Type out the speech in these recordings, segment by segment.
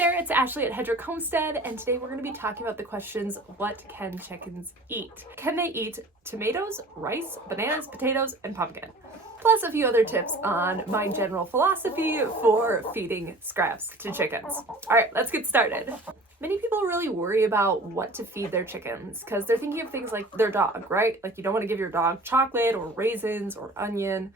there, it's Ashley at Hedrick Homestead, and today we're going to be talking about the questions, what can chickens eat? Can they eat tomatoes, rice, bananas, potatoes, and pumpkin? Plus a few other tips on my general philosophy for feeding scraps to chickens. All right, let's get started. Many people really worry about what to feed their chickens because they're thinking of things like their dog, right? Like you don't want to give your dog chocolate or raisins or onion.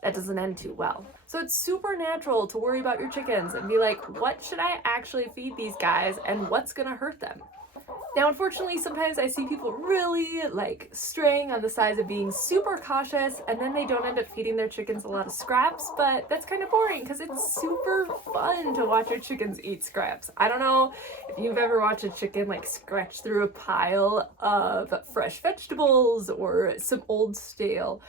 That doesn't end too well. So it's super natural to worry about your chickens and be like, what should I actually feed these guys and what's gonna hurt them? Now, unfortunately, sometimes I see people really straying on the sides of being super cautious, and then they don't end up feeding their chickens a lot of scraps, but that's kind of boring because it's super fun to watch your chickens eat scraps. I don't know if you've ever watched a chicken scratch through a pile of fresh vegetables or some old stale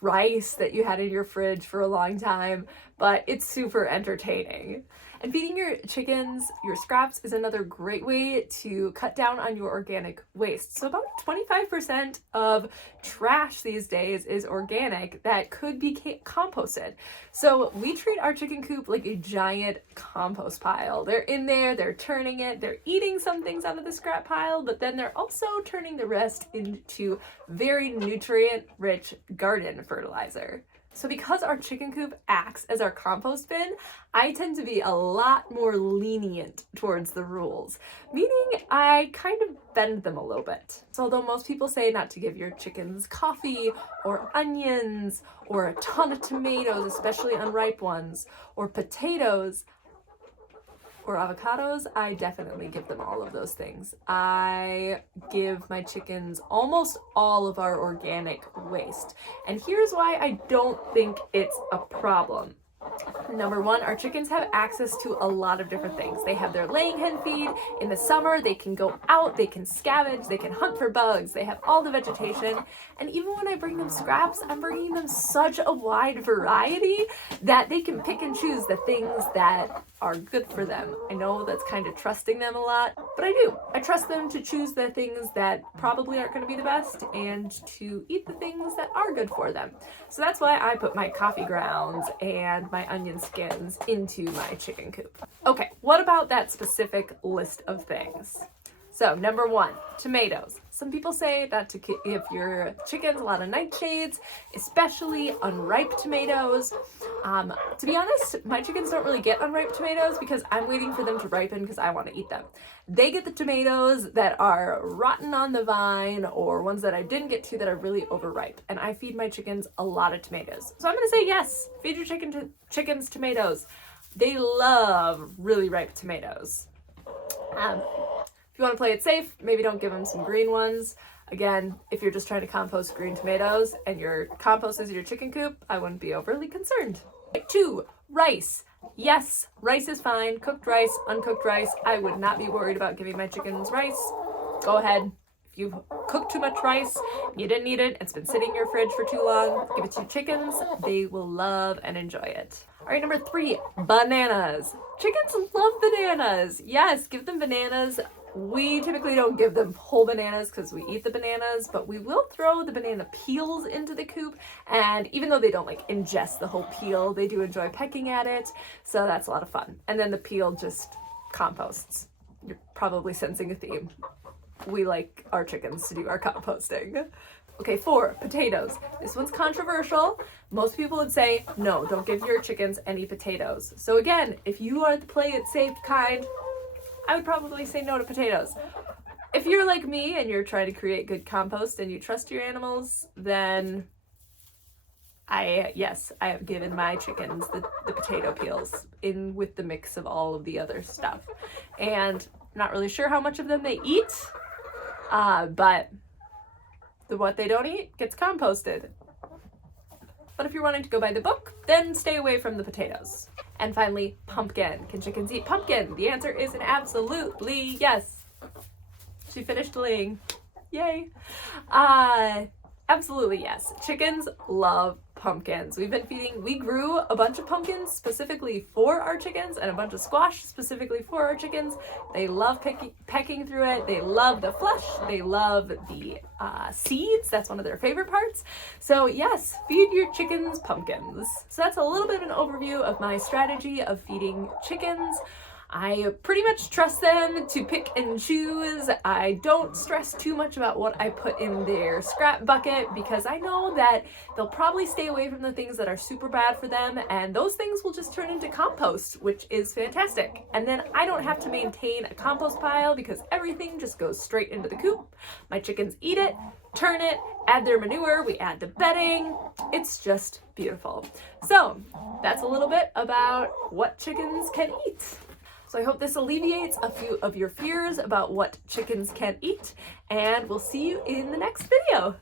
rice that you had in your fridge for a long time, but it's super entertaining. And feeding your chickens your scraps is another great way to cut down on your organic waste. So about 25% of trash these days is organic that could be composted. So we treat our chicken coop like a giant compost pile. They're in there, they're turning it, they're eating some things out of the scrap pile, but then they're also turning the rest into very nutrient-rich garden fertilizer. So because our chicken coop acts as our compost bin, I tend to be a lot more lenient towards the rules, meaning I kind of bend them a little bit. So although most people say not to give your chickens coffee or onions or a ton of tomatoes, especially unripe ones, or potatoes, or avocados, I definitely give them all of those things. I give my chickens almost all of our organic waste. And here's why I don't think it's a problem. Number one, our chickens have access to a lot of different things. They have their laying hen feed. In the summer, they can go out, they can scavenge, they can hunt for bugs, they have all the vegetation. And even when I bring them scraps, I'm bringing them such a wide variety that they can pick and choose the things that are good for them. I know that's kind of trusting them a lot, but I do. I trust them to choose the things that probably aren't going to be the best and to eat the things that are good for them. So that's why I put my coffee grounds and my onion skins into my chicken coop. Okay, what about that specific list of things? So number one, tomatoes. Some people say that to give your chickens a lot of nightshades, especially unripe tomatoes. To be honest, my chickens don't really get unripe tomatoes because I'm waiting for them to ripen because I want to eat them. They get the tomatoes that are rotten on the vine or ones that I didn't get to that are really overripe. And I feed my chickens a lot of tomatoes. So I'm going to say yes, feed your chickens tomatoes. They love really ripe tomatoes. If you want to play it safe, maybe don't give them some green ones. Again, if you're just trying to compost green tomatoes and your compost is your chicken coop, I wouldn't be overly concerned. 2, rice. Yes, rice is fine. Cooked rice, uncooked rice. I would not be worried about giving my chickens rice. Go ahead. If you've cooked too much rice, you didn't eat it, it's been sitting in your fridge for too long, give it to your chickens. They will love and enjoy it. All right, number 3, bananas. Chickens love bananas. Yes, give them bananas. We typically don't give them whole bananas because we eat the bananas, but we will throw the banana peels into the coop. And even though they don't ingest the whole peel, they do enjoy pecking at it. So that's a lot of fun. And then the peel just composts. You're probably sensing a theme. We like our chickens to do our composting. Okay, 4, potatoes. This one's controversial. Most people would say, no, don't give your chickens any potatoes. So again, if you are the play it safe kind, I would probably say no to potatoes. If you're like me and you're trying to create good compost and you trust your animals, then I have given my chickens the potato peels in with the mix of all of the other stuff. And I'm not really sure how much of them they eat, but what they don't eat gets composted. But if you're wanting to go by the book, then stay away from the potatoes. And finally, pumpkin. Can chickens eat pumpkin? The answer is an absolutely yes. She finished laying. Yay. Absolutely yes. Chickens love pumpkins. We grew a bunch of pumpkins specifically for our chickens and a bunch of squash specifically for our chickens. They love pecking through it. They love the flesh. They love the seeds. That's one of their favorite parts. So yes, feed your chickens pumpkins. So that's a little bit of an overview of my strategy of feeding chickens. I pretty much trust them to pick and choose. I don't stress too much about what I put in their scrap bucket because I know that they'll probably stay away from the things that are super bad for them, and those things will just turn into compost, which is fantastic. And then I don't have to maintain a compost pile because everything just goes straight into the coop. My chickens eat it, turn it, add their manure, we add the bedding. It's just beautiful. So that's a little bit about what chickens can eat. So I hope this alleviates a few of your fears about what chickens can eat, and we'll see you in the next video.